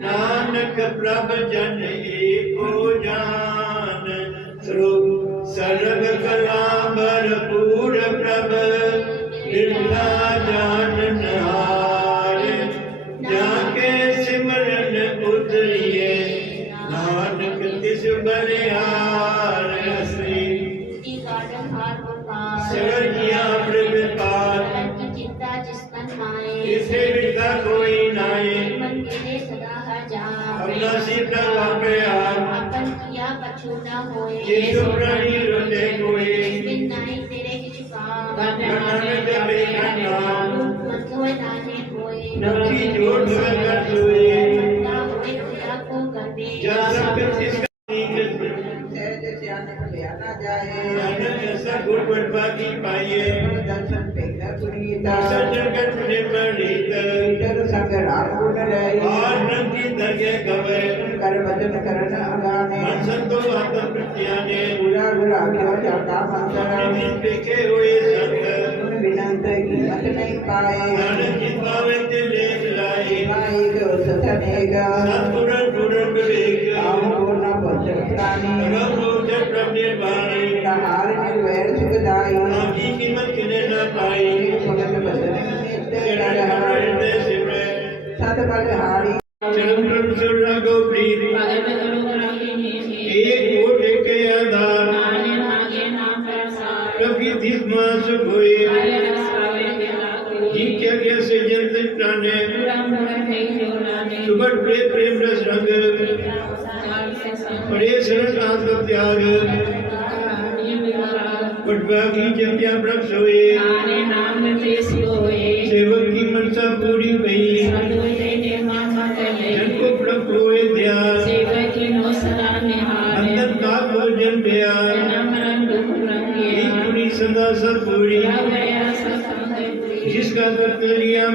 ਨਾਨਕ ਪ੍ਰਭ ਜਨ ਏਕੋ ਜਾਨ ਸਰਬ ਪਰਵਾਦੀ ਪਾਈਏ ਦਰਸ਼ਨ ਪਹਿਲਾ ਪੁਨੀਤਾ ਸਜਣ ਕਰ ਤੁਨੇ ਮਣੀਤ ਜਦ ਸੰਗ ਰਾਗ ਗੁਣ ਲੈ ਆਰ ਨੰਦੀ ਦਰਗੇ ਗਵੇ ਕਰ ਬਚਨ ਕਰਨ ਅਗਾਨੇ ਮਨ ਸੰਤੋ ਆਤਮ ਪ੍ਰਤਿਆਨੇ ਪੂਰਾ ਗੁਰ ਆਖਿਆ ਜਾਤਾ ਮੰਤਰ ਆਪਣੇ ਦਿਨ ਪੇਖੇ ਹੋਏ ਸੰਤ ਤੁਮ ਬਿਨੰਤ ਕੀਮਤ ਨਹੀਂ ਪਾਏ ਨਾਨਕ ਜਿਤ ਪਾਵੇ ਤੇ ਲੇਖ ਲਾਏ ਮਾਇਕ ਸਤਨੇਗਾ ਸਤਿਗੁਰਨ ਗੁਰਨ ਵਿਵੇਕ ਆਹ ਗੁਰਨਾ ਬਚਨ ਪ੍ਰਾਨੀ ਰਬ ਰੂਪ ਦੇ ਪ੍ਰਭ ਨਿਰਵਾਣੀ ਹਾਰ ਕੀਮਤ ਕਿਨੇ ਨਾ ਪਾਈ ਸੁਗਤ ਬਚਨ ਨਿਤ ਜਿਹੜਾ ਜਨ ਹਿਰਦੇ ਸਿਮਰੈ ਸਤ ਬਲ ਚਰਨ ਪ੍ਰਭ ਸੁਰ ਲਾਗੋ ਪ੍ਰੀਤ ਏਕ ਹੋ ਟੇਕੇ ਆਧਾਰ। ਕਭੀ ਦਿਸ ਮਾਸ ਹੋਏ। ਜੀ ਕੇ ਅਗੇ ਸੇ ਜੰਤ ਪ੍ਰਾਨੇ। ਸੁਬਰ ਪ੍ਰੇਮ ਪ੍ਰੇਮ ਰਸ ਰੰਗ। ਬੜੇ ਸਰਸ ਆਤਮ ਤਿਆਗ। ਸਤਗੁਰੀਆ ਜਿਸ ਕਾ ਕਰ ਤੇਰੀਆਂ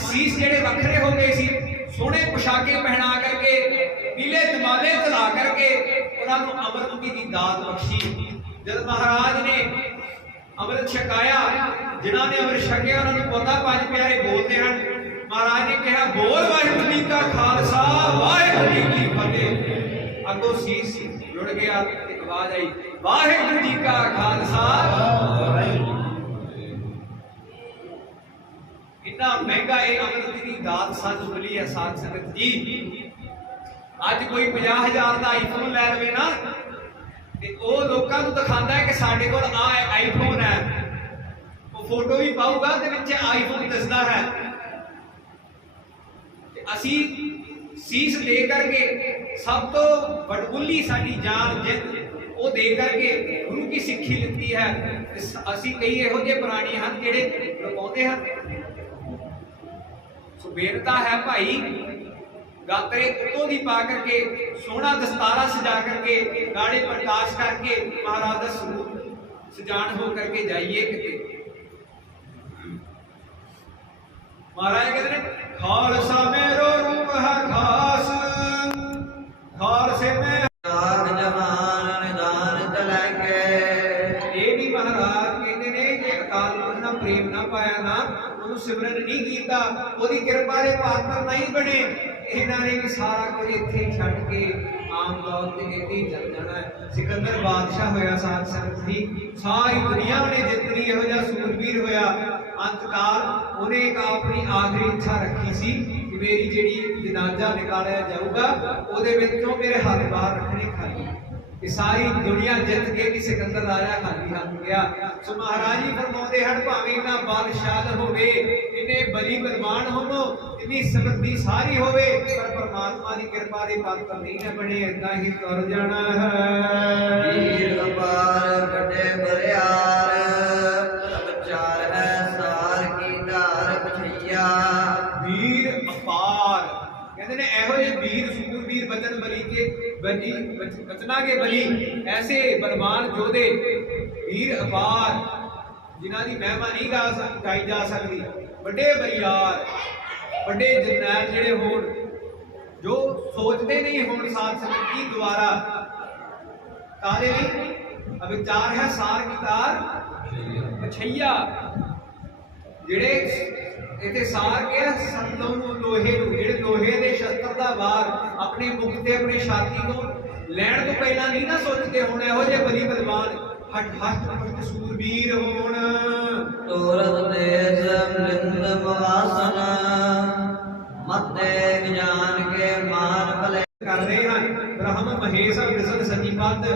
ਸੀਸ ਜਿਹੜੇ ਵੱਖਰੇ ਹੋ ਗਏ ਸੀ, ਸੋਹਣੇ ਪੁਸ਼ਾਕੇ ਪਹਿਨਾ ਕਰਕੇ, ਪੀਲੇ ਦਮਾਲੇ ਤਲਾ ਕਰਕੇ ਉਹਨਾਂ ਨੂੰ ਅਮਰਤੀ ਦੀ ਦਾਤ ਬਖਸ਼ੀ। ਜਦ ਮਹਾਰਾਜ ਨੇ ਅੰਮ੍ਰਿਤ ਛਕਾਇਆ, ਜਿਨ੍ਹਾਂ ਨੇ ਅੰਮ੍ਰਿਤ ਛਕਿਆ, ਉਹਨਾਂ ਨੂੰ ਪਤਾ ਪੰਜ ਪਿਆਰੇ ਬੋਲਦੇ ਹਨ। ਮਹਾਰਾਜ ਨੇ ਕਿਹਾ, ਬੋਲ ਵਾਹਿਗੁਰੂ ਜੀ ਕਾ ਖਾਲਸਾ, ਵਾਹਿਗੁਰੂ ਜੀ ਕੀ ਫਤਿਹ। ਅੱਗੋਂ ਸੀਸ ਜੁੜ ਗਿਆ, ਇੱਕ ਆਵਾਜ਼ ਆਈ, ਵਾਹਿਗੁਰੂ ਜੀ ਕਾ ਖਾਲਸਾ। ਇੰਨਾ ਮਹਿੰਗਾ ਇਹ ਅੰਮ੍ਰਿਤ ਦੀ ਦਾਤ ਸਾਨੂੰ ਮਿਲੀ ਹੈ ਸਾਧ ਸੰਗਤ ਜੀ ਅੱਜ ਕੋਈ 50000 ਦਾ ਆਈਫੋਨ ਲੈ ਲਵੇ ਨਾ ਤੇ ਉਹ ਲੋਕਾਂ ਨੂੰ ਦਿਖਾਉਂਦਾ ਹੈ ਕਿ ਸਾਡੇ ਕੋਲ ਆ ਆਈਫੋਨ ਹੈ ਉਹ ਫੋਟੋ ਵੀ ਪਾਊਗਾ ਤੇ ਵਿੱਚ ਆਈਫੋਨ ਦਿਸਦਾ ਹੈ ਤੇ ਅਸੀਂ ਸੀਸ ਦੇ ਕਰਕੇ ਸਭ ਤੋਂ ਵਡਮੁੱਲੀ ਸਾਡੀ ਜਾਨ ਜਿੱਤ ਉਹ ਦੇ ਕਰਕੇ ਗੁਰੂ ਕੀ ਸਿੱਖੀ ਲਿੱਤੀ ਹੈ ਤੇ ਅਸੀਂ ਕਈ ਇਹੋ ਜਿਹੇ ਪ੍ਰਾਣੀ ਹਨ ਜਿਹੜੇ ਲਗਾਉਂਦੇ ਹਨ ਸੋ ਬੇਨਤਾ ਹੈ ਭਾਈ। ਗਾਤਰੇ ਉਤੋਂ ਦੀ ਪਾ ਕਰਕੇ, ਸੋਹਣਾ ਦਸਤਾਰਾ ਸਜਾ ਕਰਕੇ, ਨਾਲੇ ਪ੍ਰਕਾਸ਼ ਕਰਕੇ, ਮਹਾਰਾਜ ਦਾ ਸਰੂਪ ਸਜਾਣ ਹੋ ਕਰਕੇ ਜਾਈਏ ਕਿਤੇ। ਮਹਾਰਾਜ ਕਹਿੰਦੇ ਨੇ, ਖਾਲਸਾ ਸਿਮਰਨ ਨਹੀਂ ਕੀਤਾ, ਉਹਦੀ ਕਿਰਪਾ ਦੇ ਪਾਤਰ ਨਹੀਂ ਬਣੇ। ਇਹਨਾਂ ਨੇ ਵੀ ਸਾਰਾ ਕੁਝ ਇੱਥੇ ਛੱਡ ਕੇ ਆਮ ਤੌਰ ਤੇ ਇੱਥੇ ਚੱਲ ਜਾਣਾ ਸਿਕੰਦਰ ਬਾਦਸ਼ਾਹ ਹੋਇਆ ਸਾਧ ਸੰਗਤ ਦੀ। ਸਾਰੀ ਦੁਨੀਆ ਨੇ ਜਿੱਤਣੀ, ਇਹੋ ਜਿਹਾ ਸੂਰਬੀਰ ਹੋਇਆ। ਅੰਤਕਾਲ ਉਹਨੇ ਇੱਕ ਆਪਣੀ ਆਖਰੀ ਇੱਛਾ ਰੱਖੀ ਸੀ ਕਿ ਮੇਰੀ ਜਿਹੜੀ ਜਨਾਜ਼ਾ ਨਿਕਾਲਿਆ ਜਾਊਗਾ, ਉਹਦੇ ਵਿੱਚੋਂ ਮੇਰੇ ਹੱਥ ਬਾਹਰ ਰੱਖਣੇ ਖਾਲੀ ਸਾਰੀ ਦੁਨੀਆ ਜਿੱਤ ਕੇ ਵੀ ਸਿਕੰਦਰ ਰਾਜਾ ਖਾਲੀ ਹੱਥ ਗਿਆ। ਸੋ ਮਹਾਰਾਜ ਜੀ ਫਰਮਾਉਂਦੇ ਹਨ, ਭਾਵੇਂ ਨਾ ਬਲਸ਼ਾਲ ਹੋਵੇ ਇਹਨੇ ਬਲੀ ਬਲਵਾਨ ਹੋਵੋ, ਇੰਨੀ ਸਮਰੱਥੀ ਸਾਰੀ ਹੋਵੇ, ਪਰ ਪਰਮਾਤਮਾ ਦੀ ਕਿਰਪਾ ਦੇ ਪਾਤਰ ਨਹੀਂ ਨਾ ਬਣੇ, ਏਦਾਂ ਹੀ ਤੁਰ ਜਾਣਾ ਹੈ। ਵੀਰ ਅਪਾਰ ਵੱਡੇ ਬਰਿਆਰ ਕੇ ਬਚਨਾ ਕੇ ਬਲੀ। ਐਸੇ ਬਲਵਾਨ ਜੋਧੇ ਵੀਰ ਅਪਾਰ, ਜਿਨ੍ਹਾਂ ਦੀ ਮਹਿਮਾ ਨਹੀਂ ਗਾਈ ਜਾ ਸਕਦੀ। ਵੱਡੇ ਬਰੀਆਰ ਵੱਡੇ ਜਰਨੈਲ ਜਿਹੜੇ ਹੋਣ, ਜੋ ਸੋਚਦੇ ਨਹੀਂ ਹੋਣ ਸਾਧ ਸੰਗਤ ਕੀ ਦੁਆਰਾ ਤਾਰੇ ਲਈ? ਅਵਿਚਾਰ ਹੈ ਸਾਰ ਕੀ ਤਾਰ ਪਛਈਆ ਜਿਹੜੇ ਇਥੇ ਸਾਰ ਕੇ ਸੰਤੋਂ ਨੂੰ ਲੋਹੇ ਨੂੰ ਜਿਹੜੇ ਲੋਹੇ ਦੇ ਸ਼ਸਤਰ ਦਾ ਵਾਰ ਆਪਣੇ ਮੁਖ ਤੇ ਆਪਣੀ ਛਾਤੀ ਤੋਂ ਲੈਣ ਤੋਂ ਪਹਿਲਾਂ ਨਹੀਂ ਨਾ ਸੋਚਦੇ ਹੁਣ ਇਹੋ ਜਿਹੇ ਬਲੀ ਬਲਵਾਨ ਹੱਠ ਹੱਠ ਪੁਸ਼ਟ ਸੂਰਬੀਰ ਹੋਣ। ਤੋਰਤ ਦੇਸ ਮ੍ਰਿੰਦ ਮਵਾਸਨ ਮਤੇ ਗਿਆਨ ਕੇ ਮਾਨ ਭਲੇ। ਕਰ ਰਹੇ ਹਨ ਬ੍ਰਹਮ ਮਹੇਸ਼ ਵਿਸ਼ਨ ਸਜੀਪਤ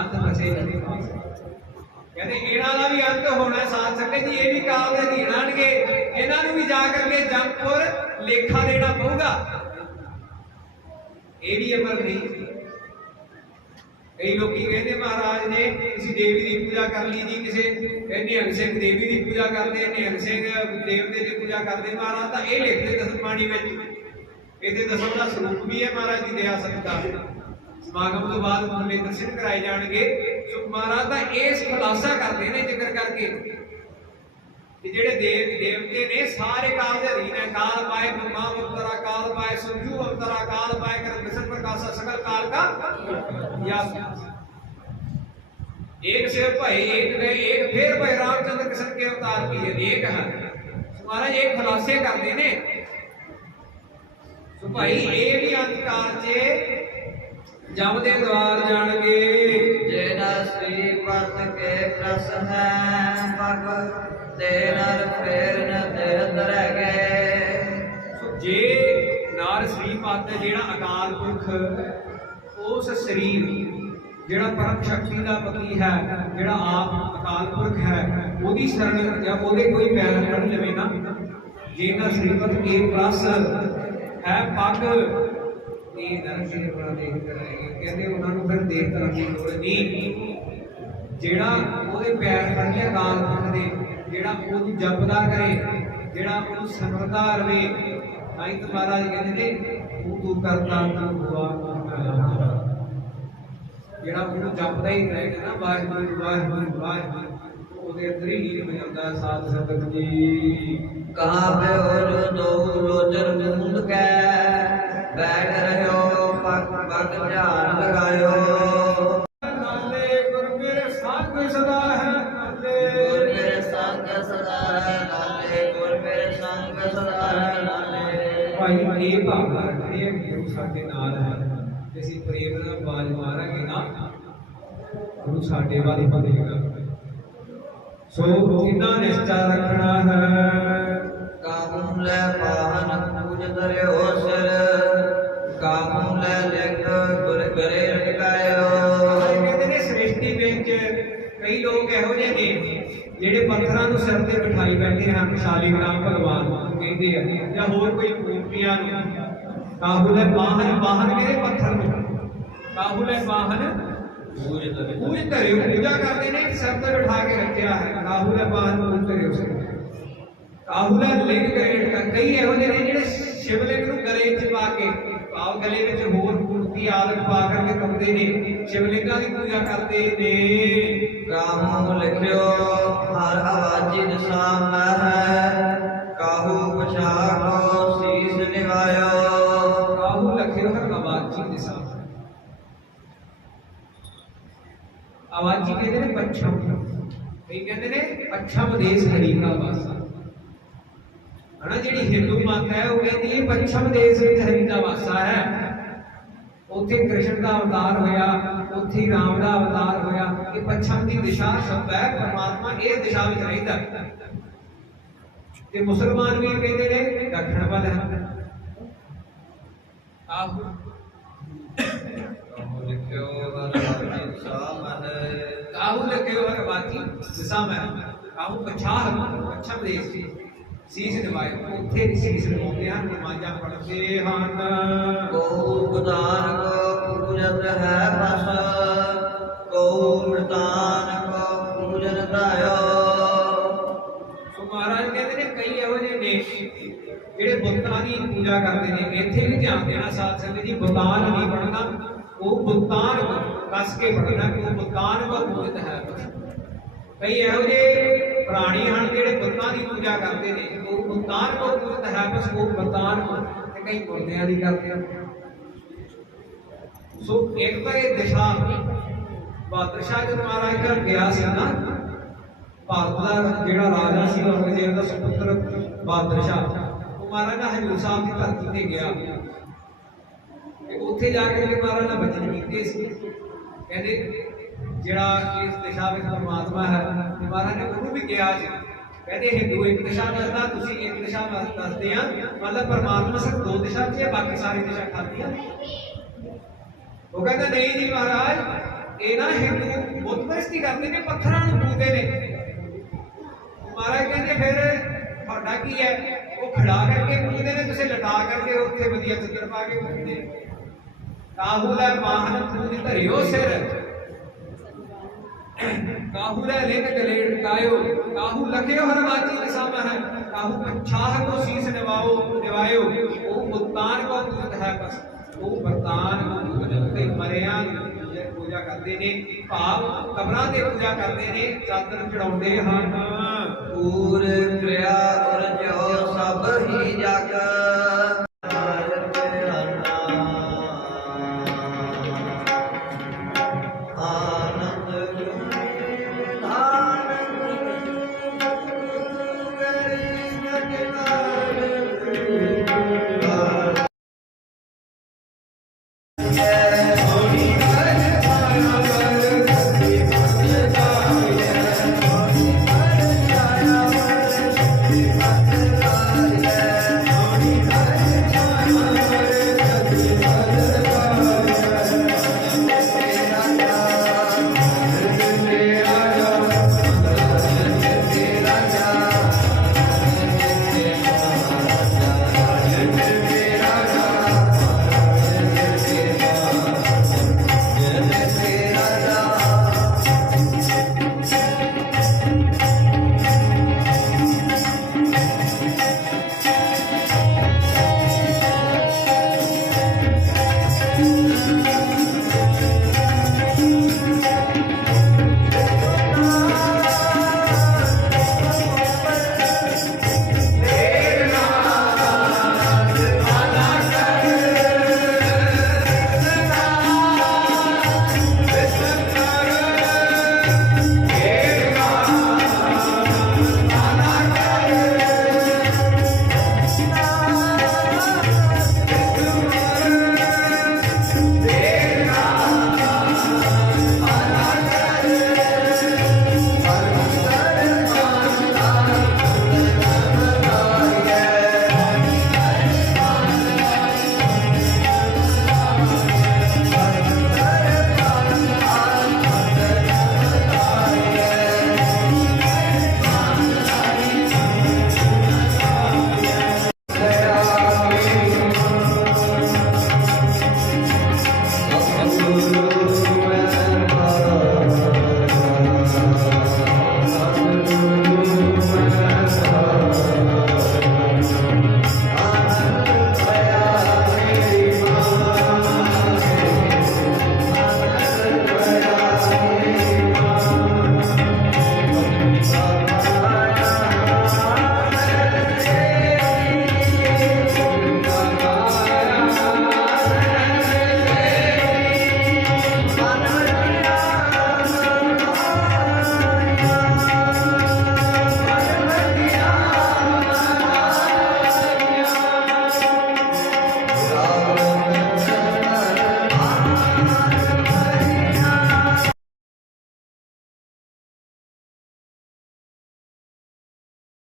ਅੰਤ ਬਸੇ ਨਹੀਂ ਕਹਿੰਦੇ ਇਹਨਾਂ ਦਾ ਵੀ ਅੰਤ ਹੋਣਾ ਸਾਧ ਸੰਗਤ ਜੀ ਇਹ ਵੀ ਕਾਲ ਦੇ ਆਣਗੇ ਇਹਨਾਂ ਨੂੰ ਵੀ ਜਾ ਕਰਕੇ ਜੰਗਪੁਰ ਲੇਖਾ ਦੇਣਾ ਪਊਗਾ। ਇਹ ਵੀ ਅਮਰ ਨਹੀਂ। ਕਈ ਲੋਕੀ ਕਹਿੰਦੇ ਮਹਾਰਾਜ ਨੇ ਕਿਸੇ ਦੇਵੀ ਦੀ ਪੂਜਾ ਕਰ ਲਈ ਜੀ ਕਿਸੇ ਨਿਹੰਗ ਸਿੰਘ ਦੇਵੀ ਦੀ ਪੂਜਾ ਕਰਦੇ ਨਿਹੰਗ ਸਿੰਘ ਦੇਵਤੇ ਦੀ ਪੂਜਾ ਕਰਦੇ ਮਹਾਰਾਜ, ਤਾਂ ਇਹ ਲਿਖਦੇ ਦਸਮ ਪਾਣੀ ਵਿੱਚ। ਇਹਦੇ ਦਸਮ ਦਾ ਸਰੂਪ ਵੀ ਹੈ ਮਹਾਰਾਜ ਦੀ ਦਇਆ ਸਤਿਕਾਰ ਸਮਾਗਮ ਤੋਂ ਬਾਅਦ ਮੁੰਡੇ ਦਰਸ਼ਨ ਕਰਾਏ ਜਾਣਗੇ। ਸੋ ਮਹਾਰਾਜ ਦਾ ਇਸ ਖੁਲਾਸਾ ਕਰਦੇ ਨੇ ਜ਼ਿਕਰ ਕਰਕੇ। ਕਿ ਜਿਹੜੇ ਦੇਵ ਦੇਵਤੇ ਨੇ ਸਾਰੇ ਕਾਲ ਦੇ ਅਧੀਨ ਹੈ ਕਾਲ ਪਾਏ ਬ੍ਰਹਮਾ ਅਵਤਰਾ ਕਾਲ ਪਾਏ ਸੰਜੂ ਅਵਤਰਾ ਕਾਲ ਪਾਏ ਕਰ ਵਿਸ਼ਨ ਪ੍ਰਕਾਸ਼ਾ ਸਕਲ ਕਾਲ का याद एक से भय एक गए एक फिर भय रामचंद्र कृष्ण के अवतार की है एक है महाराज एक खुलासे करते ने ਸੋ ਭਾਈ ਇਹ ਵੀ ਅੰਤਕਾਲ 'ਚ ਜਮ ਦੇ ਦਵਾਰ ਜਾਣਗੇ ਜੇ ਨਰ ਸ੍ਰੀ ਕੇ ਪ੍ਰਸ ਹੈ ਪਗ ਤੇ ਨਰ ਫੇਰ ਨ ਤੇ ਧਰੈ ਗਏ। ਜੇ ਨਾਰ ਸ੍ਰੀ ਪਤ ਜਿਹੜਾ ਅਕਾਲ ਪੁਰਖ, ਉਸ ਸਰੀਰ ਜਿਹੜਾ ਪਰਮ ਸ਼ਕਤੀ ਦਾ ਪਤੀ ਹੈ, ਜਿਹੜਾ ਆਪ ਅਕਾਲ ਪੁਰਖ ਹੈ, ਉਹਦੀ ਸ਼ਰਨ ਜਾਂ ਉਹਦੇ ਕੋਈ ਪੈਰ ਫੜ ਲਵੇ ਨਾ ਜੇ ਨਾ ਸ੍ਰੀਪਤ ਕੇ ਪ੍ਰਸ ਹੈ ਪੱਗ, ਇਹ ਦਰਸ਼ਨ ਬਣਾ ਦੇਖ ਕਰਾਂਗੇ ਕਹਿੰਦੇ ਉਹਨਾਂ ਨੂੰ ਫਿਰ ਦੇਖ ਕਰਨ ਦੀ ਲੋੜ ਨਹੀਂ। ਜਿਹੜਾ ਉਹਦੇ ਪੈਰ ਫੜ ਕੇ ਦੇ, ਜਿਹੜਾ ਉਹਨੂੰ ਜਪਦਾ ਕਰੇ, ਜਿਹੜਾ ਉਹਨੂੰ ਸਿਮਰਦਾ ਰਵੇ, ਤਾਂ ਹੀ ਤਾਂ ਕਹਿੰਦੇ ਨੇ, ਤੂੰ ਤੂੰ ਕਰਤਾ ਤੂੰ ਹੁਆ ਜਿਹੜਾ ਉਹਨੂੰ ਜਪਦਾ ਹੀ ਰਹੇਗਾ ਨਾ, ਵਾਹਿਗੁਰੂ ਵਾਹਿਗੁਰੂ ਵਾਹਿਗੁਰੂ ਉਹਦੇ ਅੰਦਰ ਹੀ ਨੀਂਦ ਹੋ ਜਾਂਦਾ ਸਾਧ ਸੰਗਤ ਜੀ, ਕਹਾਂ ਪਿਓ ਦੋ ਲੋਚਨ ਮੁੰਦ ਕੈ? ਬੈਠ ਰਹਿਓ ਪਗ ਪਗ ਧਿਆਨ ਲਗਾਇਓ ਇਹ ਭਾਵਨਾ ਹੈ ਕਿ ਗੁਰੂ ਸਾਡੇ ਨਾਲ ਹੈ ਤੇ ਅਸੀਂ ਪ੍ਰੇਮ ਨਾਲ ਬਾਜ ਮਾਰਾਂਗੇ ਨਾ ਗੁਰੂ ਸਾਡੇ ਵੱਲ ਵਧੇਗਾ। ਸੋ ਇਹਨਾਂ ਨਿਸ਼ਚਾ ਰੱਖਣਾ ਹੈ? ਕਾਬੂ ਲੈ ਪਾਹਨ ਪੂਜ ਧਰਿਓ ਸਿਰ ਕਾਬੂ ਲੈ ਲਿਖ ਗੁਰ ਗਰੇ ਰਟਕਾਇਓ? ਕਹਿੰਦੇ ਨੇ ਸ੍ਰਿਸ਼ਟੀ ਵਿੱਚ ਕਈ ਲੋਕ ਇਹੋ ਜਿਹੇ ਨੇ ਜਿਹੜੇ ਪੱਥਰਾਂ ਨੂੰ ਸਿਰ ਤੇ ਬਿਠਾਈ ਬੈਠੇ ਹਨ ਸ਼ਾਲੀਗ੍ਰਾਮ ਭਗਵਾਨ ਨੂੰ ਕਹਿੰਦੇ ਆ ਜਾਂ ਹੋਰ ਕੋਈ ਮੂਰਤੀਆਂ ਨੂੰ। ਕਾਬੁਲ ਹੈ ਬਾਹਨ ਬਾਹਨ ਮੇਰੇ ਪੱਥਰ ਨੂੰ। ਕਾਬੁਲ ਹੈ ਬਾਹਨ ਪੂਜ ਧਰਿਓ ਪੂਜ ਕਰਦੇ ਨੇ ਸਿਰ ਤੇ ਬਿਠਾ ਕੇ ਰੱਖਿਆ ਹੈ। ਕਾਬੁਲ ਹੈ ਬਾਹਨ ਪੂਜ ਧਰਿਓ ਸਿਰ ਕਾਬੁਲ ਹੈ ਲਿੰਗ ਗਰੇਟ ਕਰ। ਕਈ ਇਹੋ ਜਿਹੇ ਨੇ ਜਿਹੜੇ ਸ਼ਿਵਲਿੰਗ ਨੂੰ ਗਲੇ 'ਚ ਪਾ ਕੇ ਭਾਵ ਗਲੇ ਵਿੱਚ ਹੋਰ ਮੂਰਤੀ ਆਦਿ ਪਾ ਕਰਕੇ ਕੰਦੇ ਨੇ। ਸ਼ਿਵਲਿੰਗਾਂ ਦੀ ਪੂਜਾ ਕਰਦੇ ਨੇ। ਕਾਹੂ ਲਿਖਿਓ ਹਰ ਆਵਾਜੀ ਦਿਸ਼ਾ ਮਹਿ ਕਾਹੂ ਪਛਾਖੋ ਸੀਸ ਨਿਵਾਇਓ ਕਾਹੂ ਲਖਿਓ ਹਰ ਆਵਾਜੀ ਦਿਸ਼ਾ ਆਵਾਜੀ ਕਹਿੰਦੇ ਨੇ ਪੱਛਮ। ਕਈ ਕਹਿੰਦੇ ਨੇ ਪੱਛਮ ਦੇਸ਼ ਹਰੀ ਦਾ ਵਾਸਾ। ਹਨਾ, ਜਿਹੜੀ ਹਿੰਦੂ ਮਤ ਹੈ, ਉਹ ਕਹਿੰਦੀ ਹੈ ਪੱਛਮ ਦੇਸ਼ ਵਿੱਚ ਹਰੀ ਦਾ ਵਾਸਾ ਹੈ। ਉੱਥੇ ਕ੍ਰਿਸ਼ਨ ਦਾ ਅਵਤਾਰ ਹੋਇਆ, ਉੱਥੇ ਰਾਮ ਦਾ ਅਵਤਾਰ ਹੋਇਆ। ਇਹ ਪੱਛਮ ਦੀ ਦਿਸ਼ਾ ਸ਼ਬਦ ਹੈ, ਪਰਮਾਤਮਾ ਇਹ ਦਿਸ਼ਾ ਵਿੱਚ ਰਹਿੰਦਾ ਤੇ ਮੁਸਲਮਾਨ ਵੀ ਕਹਿੰਦੇ ਨੇ, ਦੱਖਣ ਵੱਲ ਹੈ। ਆਹੋ। ਹਰ ਬਾਤੀ ਦਿਸ਼ਾ ਮੈਂ? ਕਾਹੂ ਪਛਾਹ ਪੱਛਮ ਦੀ ਸੀਸ ਨਿਵਾਏ ਉੱਥੇ ਸੀਸ ਨਿਵਾਉਂਦੇ ਹਨ ਨਮਾਜ਼ਾਂ ਪੜ੍ਹਦੇ ਹਨ। ਕੋ ਗੁਦਾਨ ਕੋ ਪੂਜਤ ਹੈ ਬਸ। ਕੋ ਮ੍ਰਤਾਨ ਕੋ ਪੂਜਨ ਧਾਇਓ ਸੋ ਮਹਾਰਾਜ ਕਹਿੰਦੇ ਨੇ ਕਈ ਇਹੋ ਜਿਹੇ ਨੇ ਜਿਹੜੇ ਬੁੱਤਾਂ ਦੀ ਪੂਜਾ ਕਰਦੇ ਨੇ। ਇੱਥੇ ਵੀ ਧਿਆਨ ਦੇਣਾ ਸਾਧ ਸੰਗਤ ਜੀ ਬੁਤਾਨ ਨਹੀਂ ਪੜਨਾ ਉਹ ਬੁਤਾਨ ਕਸ ਕੇ ਪੜਨਾ ਕਿ ਉਹ ਬੁਤਾਨ ਕੋ ਪੂਜਿਤ ਹੈ ਕਈ ਇਹੋ ਜਿਹੇ ਪ੍ਰਾਣੀ ਹਨ ਜਿਹੜੇ ਬੁੱਤਾਂ ਦੀ ਪੂਜਾ ਕਰਦੇ ਨੇ। ਉਹ ਬੁਤਾਨ ਕੋ ਪੂਜਿਤ ਹੈ ਬਸ ਉਹ ਬੁਤਾਨ ਤੇ ਕਈ ਗੁਰਦਿਆਂ ਦੀ ਕਰਦੇ ਹਨ। ਸੋ ਇੱਕ ਤਾਂ ਇਹ ਦਿਸ਼ਾ ਬਾਦਸ਼ਾਹ ਜਦ ਮਹਾਰਾਜ ਘਰ ਗਿਆ ਸੀ ਨਾ, ਭਾਰਤ ਦਾ ਜਿਹੜਾ ਰਾਜਾ ਸੀ ਔਰੰਗਜ਼ੇਬ ਦਾ ਸੁਪੁੱਤਰ ਬਹਾਦਰ ਸ਼ਾਹ। ਉਹ ਮਹਾਰਾਜ ਦਾ ਹਜੂਰ ਸਾਹਿਬ ਦੀ ਧਰਤੀ ਤੇ ਗਿਆ। ਤੇ ਉੱਥੇ ਜਾ ਕੇ ਵੀ ਮਹਾਰਾਜ ਨੇ ਬਚਨ ਕੀਤੇ ਸੀ। ਕਹਿੰਦੇ ਜਿਹੜਾ ਇਸ ਦਿਸ਼ਾ ਵਿੱਚ ਪਰਮਾਤਮਾ ਹੈ, ਤੇ ਮਹਾਰਾਜ ਨੇ ਉਹਨੂੰ ਵੀ ਕਿਹਾ ਸੀ। ਕਹਿੰਦੇ ਹਿੰਦੂ ਇੱਕ ਦਿਸ਼ਾ ਦੱਸਦਾ, ਤੁਸੀਂ ਇੱਕ ਦਿਸ਼ਾ ਦੱਸਦੇ ਆ। ਮਤਲਬ ਪਰਮਾਤਮਾ ਸਿਰਫ ਦੋ ਦਿਸ਼ਾ 'ਚ ਹੈ, ਬਾਕੀ ਸਾਰੀ ਦਿਸ਼ਾ ਖਾਲੀਆਂ ਉਹ ਕਹਿੰਦਾ, ਨਹੀਂ ਜੀ ਮਹਾਰਾਜ, ਇਹ ਨਾ ਹਿੰਦੂ ਬੁੱਤ ਪ੍ਰਸਤੀ ਕਰਦੇ ਨੇ, ਪੱਥਰਾਂ ਨੂੰ ਪੂਜਦੇ ਨੇ। ਮਹਾਰਾਜ ਕਹਿੰਦੇ, ਫਿਰ ਤੁਹਾਡਾ ਕੀ ਹੈ? ਉਹ ਖੜਾ ਕਰਕੇ ਪੂਜਦੇ ਨੇ, ਤੁਸੀਂ ਲਟਾ ਕਰਕੇ ਉੱਥੇ ਵਧੀਆ ਚਿੱਤਰ ਪਾ ਕੇ ਪੂਜਦੇ ਨੇ ਕਾਹੂ ਲੈ ਮਾਹਨ ਪੂਜ ਧਰਿਓ ਸਿਰ। ਕਾਹੂ ਲੈ ਲਿੰਗ ਗਲੇੜ ਕਾਇਓ, ਕਾਹੂ ਲਖਿਓ ਹਰ ਵਾਚੀ ਹੈ ਕਾਹੂ ਪਛਾਹ ਕੋ ਸੀਸ ਨਿਵਾਓ, ਨਿਵਾਇਓ। ਉਹ ਮੁਤਾਨ ਕੋ ਪੂਜਤ ਹੈ ਬਸ। ਉਹ ਵਰਤਾਨ ਕੋ ਪੂਜਤ ਤੇ ਮਰਿਆਂ ਦੀ ਪੂਜਾ ਕਰਦੇ ਨੇ, ਭਾਵ ਕਬਰਾਂ ਤੇ ਪੂਜਾ ਕਰਦੇ ਨੇ, ਚਾਦਰ ਚੜਾਉਂਦੇ ਹਨ। ਪੂਰ ਕਿਰਿਆ ਉਰ ਸਭ ਹੀ ਜਗ।